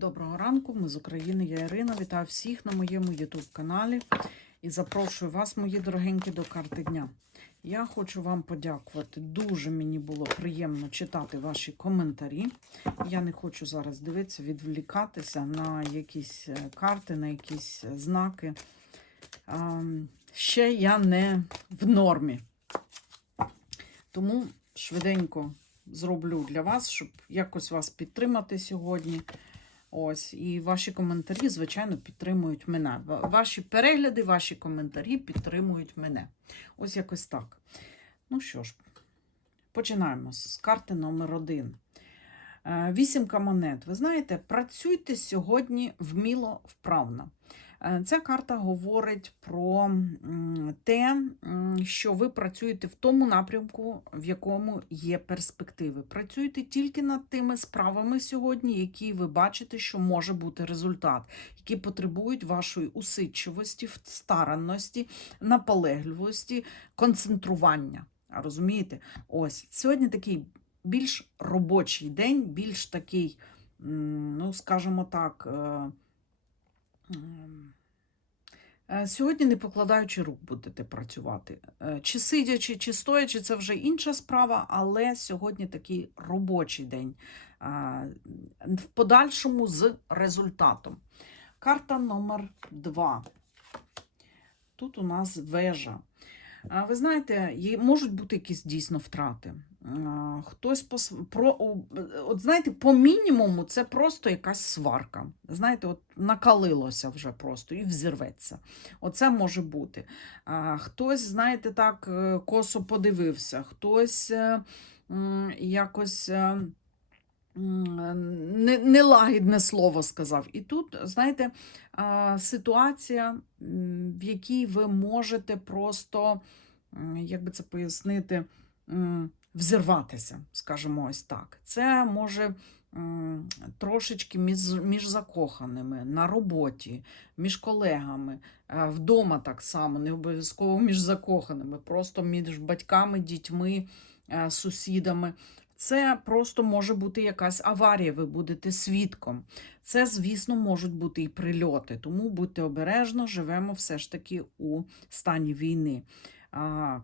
Доброго ранку, ми з України, я Ірина. Вітаю всіх на моєму YouTube каналі і запрошую вас, мої дорогенькі, до карти дня. Я хочу вам подякувати. Дуже мені було приємно читати ваші коментарі. Я не хочу зараз дивитися, відволікатися на якісь е, карти, на якісь е, знаки. Ще я не в нормі. Тому швиденько зроблю для вас, щоб якось вас підтримати сьогодні. Ось, і ваші коментарі, звичайно, підтримують мене. Ваші перегляди, ваші коментарі підтримують мене. Ось якось так. Ну що ж, починаємо з карти номер один. Е, Вісімка монет. Ви знаєте, працюйте сьогодні вміло вправно. Е, Ця карта говорить про те, що ви працюєте в тому напрямку, в якому є перспективи. Працюйте тільки над тими справами сьогодні, які ви бачите, що може бути результат, які потребують вашої усидчивості, старанності, наполегливості, концентрування. Розумієте? Ось сьогодні такий більш робочий день, більш такий, ну, скажімо так. Е, Ем, е, Сьогодні, не покладаючи рук, будете працювати. Е, Чи сидячи, чи стоячи, це вже інша справа, але сьогодні такий робочий день. В подальшому з результатом. Карта номер два. Тут у нас вежа. Ви знаєте, можуть бути якісь дійсно втрати. Хтось пос... про... от знаєте, по мінімуму це просто якась сварка. Знаєте, от накалилося вже просто і взірветься. Оце може бути. Хтось, знаєте, так е, косо подивився, хтось е, якось. е, Нелагідне слово сказав. І тут, знаєте, ситуація, в якій ви можете просто, як би це пояснити, взірватися, скажімо ось так. Це може трошечки між, між закоханими, на роботі, між колегами, е, вдома так само, не обов'язково між закоханими, просто між батьками, дітьми, е, сусідами. Це просто може бути якась аварія, ви будете свідком. Це, звісно, можуть бути і прильоти, тому будьте обережно, живемо все ж таки у стані війни.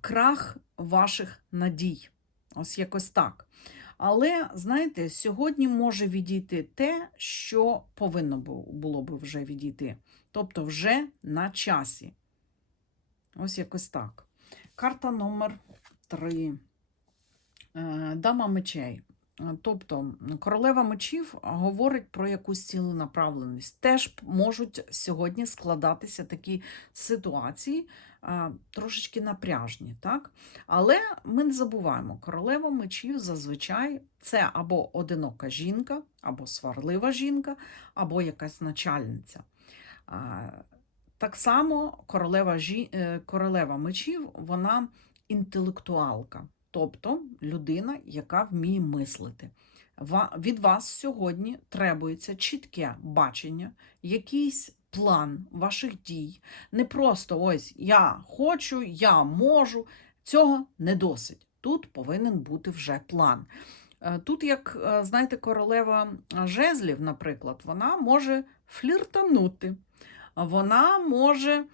Крах ваших надій. Ось якось так. Але, знаєте, сьогодні може відійти те, що повинно було би вже відійти. Тобто вже на часі. Ось якось так. Карта номер 3. Дама мечей. Е, Тобто королева мечів говорить про якусь ціленаправленість. Теж можуть сьогодні складатися такі ситуації трошечки напряжні. Так? Але ми не забуваємо, королева мечів зазвичай це або одинока жінка, або сварлива жінка, або якась начальниця. Так само королева, жі... е, королева мечів, вона інтелектуалка, тобто людина, яка вміє мислити. Від вас сьогодні требується чітке бачення, якийсь план ваших дій. Не просто ось я хочу, я можу. Цього не досить. Тут повинен бути вже план. Е, Тут, як е, знаєте, королева жезлів, наприклад, вона може фліртанути, вона може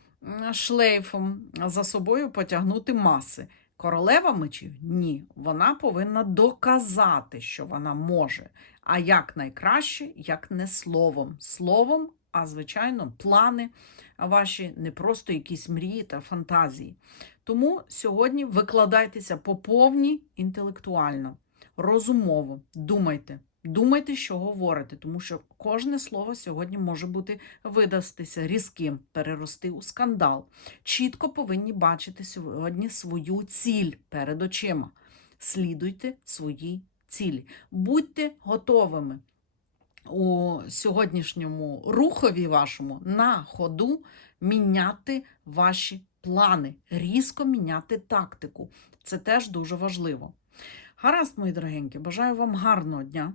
шлейфом за собою потягнути маси. Королева мечів ні. Вона повинна доказати, що вона може. А як найкраще, як не словом. Словом, а звичайно, плани ваші не просто якісь мрії та фантазії. Тому сьогодні викладайтеся по повній інтелектуально, розумово. Думайте. Думайте, що говорите, тому що кожне слово сьогодні може бути видастися різким, перерости у скандал. Чітко повинні бачити сьогодні свою ціль перед очима. Слідуйте своїй цілі. Будьте готовими у сьогоднішньому рухові вашому на ходу міняти ваші плани, різко міняти тактику. Це теж дуже важливо. Гаразд, мої дорогенькі, бажаю вам гарного дня,